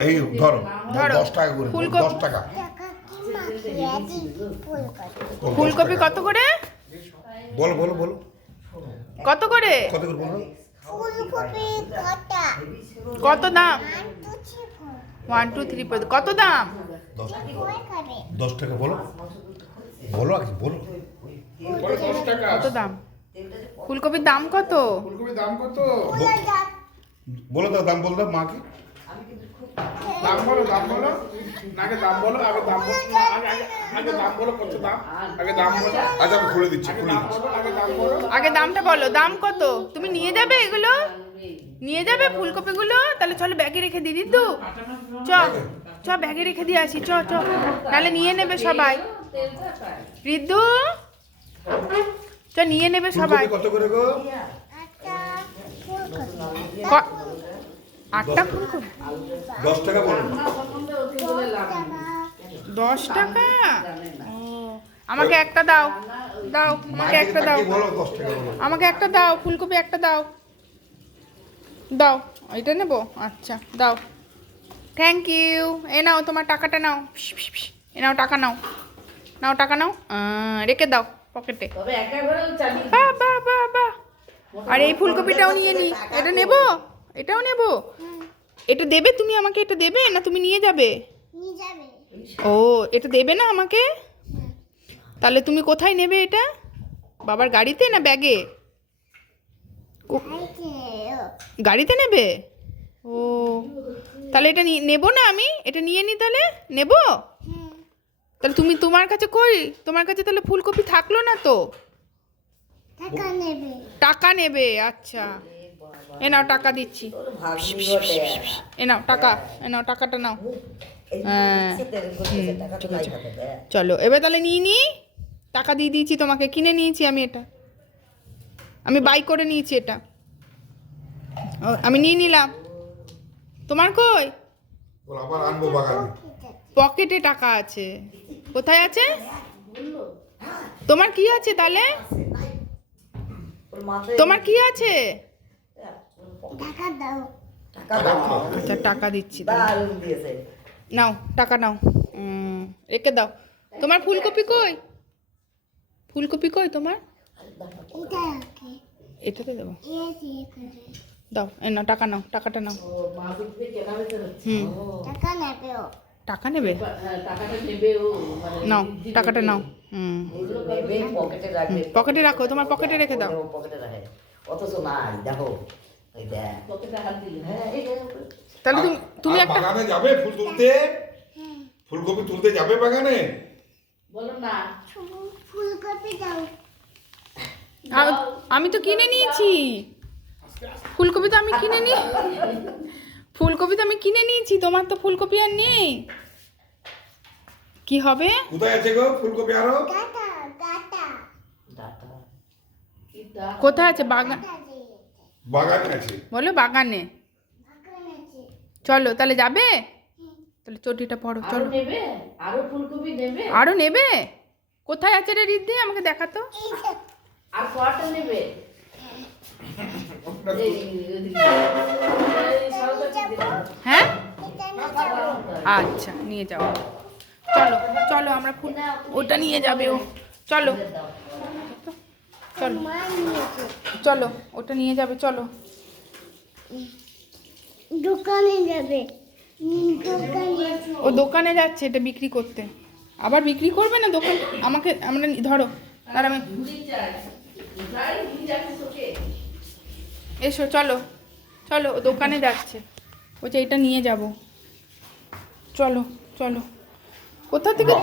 এই ধরো ধরো 10 টাকা করে, 10 টাকা। ফুলকপি কত করে? বলো বলো বলো, কত করে? কত করে বলো? ফুলকপি কটা? কত দাম? 1 2 3 1 2 3 কত দাম? 10 টাকা বলো, বলো আগে বলো। 10 টাকা। কত দাম? ফুলকপির দাম কত? ফুলকপির দাম কত? বলো দাও, দাম বল দাও মাকে। দাম বলো, দাম বলো। আগে দাম বলো, আগে দাম বলো। আগে দাম বলো কত দাম? আগে দাম বলো। আচ্ছা আমি খুলে দিচ্ছি, খুলে দিচ্ছি। আগে দাম বলো। আগে দামটা বলো, দাম কত? তুমি নিয়ে যাবে এগুলো? নিয়ে যাবে ফুলকপিগুলো? তাহলে চলো ব্যাগে রেখে দিই দিদু। চ চ ব্যাগে রেখে দিয়ে আসি, চ চ, তাহলে নিয়ে নেবে সবাই। রিদ্ধু চ, নিয়ে নেবে সবাই। ফুলকপি কত করে গো? ক- 8টা ফুলকপি 10 টাকা বলো। 10 টাকা? ও, আমাকে একটা দাও, দাও আমাকে একটা দাও, বলো 10 টাকা বলো। আমাকে একটা দাও, ফুলকপি একটা দাও, দাও। এটা নেবো? আচ্ছা দাও, থ্যাংক ইউ। এ নাও তোমার টাকাটা নাও। এ নাও টাকা, নাও নাও টাকা নাও, রেখে দাও পকেটে। বাহ বাহ বাহ বাহ। আর এই ফুলকপিটাও নিয়ে নি। এটা নেবো? এটাও নেবো? এটা দেবে তুমি আমাকে? এটা দেবে না তুমি নিয়ে যাবে? নিয়ে যাবে। ও, এটা দেবে না আমাকে? তাহলে তুমি কোথায় নেবে এটা? বাবার গাড়িতে না ব্যাগে? গাড়িতে নেবে? ও, তাহলে এটা নেবো না আমি? এটা নিয়ে নি তাহলে? নেবো? তাহলে তুমি, তোমার কাছে কই? তোমার কাছে তাহলে ফুলকপি থাকলো না তো? টাকা নেবে। টাকা নেবে? আচ্ছা, এ নাও টাকা দিচ্ছি। এ নাও টাকা, এ নাও টাকাটা নাও। হ্যাঁ, ঠিক আছে। চলো এবার তাহলে নিয়ে নি। টাকা দিয়ে দিয়েছি তোমাকে, কিনে নিয়েছি আমি এটা, আমি বাই করে নিয়েছি এটা, আমি নিয়ে নিলাম। তোমার কই? বলো আবার আনবো বাগানে। পকেটে টাকা আছে। কোথায় আছে? তোমার কি আছে তাহলে? তোমার কি আছে? টাকা দাও। আচ্ছা টাকা দিচ্ছি, নাও টাকা নাও, রেখে দাও। তোমার ফুলকপি কই? ফুলকপি কই তোমার? এটা ওকে। এটাতে দেবো? এই দিয়ে করে। দাও, এ নাও টাকা, নাও টাকাটা নাও। টাকা নেবে ও। টাকা নেবে? নাও টাকাটা নাও। পকেটে রাখো, তোমার পকেটে রেখে দাও। তাহলে তুমি আর একটা, বাগানে যাবে ফুল তুলতে? ফুলকপি তুলতে যাবে বাগানে? ফুলকপি দাও। আমি তো কিনে নিয়েছি ফুলকপি, তো আমি কিনে নি, ফুলকপি তো আমি কিনে নিয়েছি। তোমার তো ফুলকপি আর নেই, কি হবে? কোথায় আছে গো ফুলকপি আরো? গাটা গাটা। কোথায় আছে? বাগান? বাগানে আছে। বলো বাগানে। বাগান আছে। চলো তাহলে যাবে? তাহলে চটিটা পরো, চলো। আরো ফুলকপি নেবে? আরো নেবে? কোথায় আছে রে রিদ্ধি, আমাকে দেখাতো। এইটা। আর কটা নেবে? হ্যাঁ এটা নিয়ে যাবো। আচ্ছা নিয়ে যাও। চলো চলো, আমরা ফুল, ওটা নিয়ে যাবে ও। চলো চলো মা নিয়েছে। চলো, ওটা নিয়ে যাবে, চলো। দোকানে যাবে। দোকানে। ও দোকানে যাচ্ছে এটা বিক্রি করতে। আবার বিক্রি করবে না দোকান? আমাকে, আমরা ধরো, আর আমি, এসো চলো চলো, ও দোকানে যাচ্ছে, বলছে এটা নিয়ে যাব। চলো চলো। কোথা থেকে?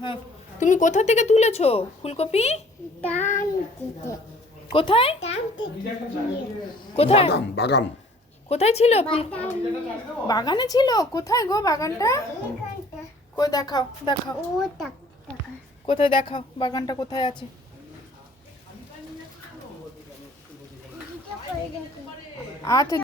হ্যাঁ, তুমি কোথা থেকে তুলেছো ফুলকপি? দাম দিতে। কোথায়? দাম দিতে। কোথায়? বাগান বাগান। কোথায় ছিল? বাগানে ছিল? কোথায় গো বাগানটা? এখানটা। কই দেখাও, দেখাও ও টাকা। কোথায়, দেখাও বাগানটা কোথায় আছে। এটা করে দেখো। আচ্ছা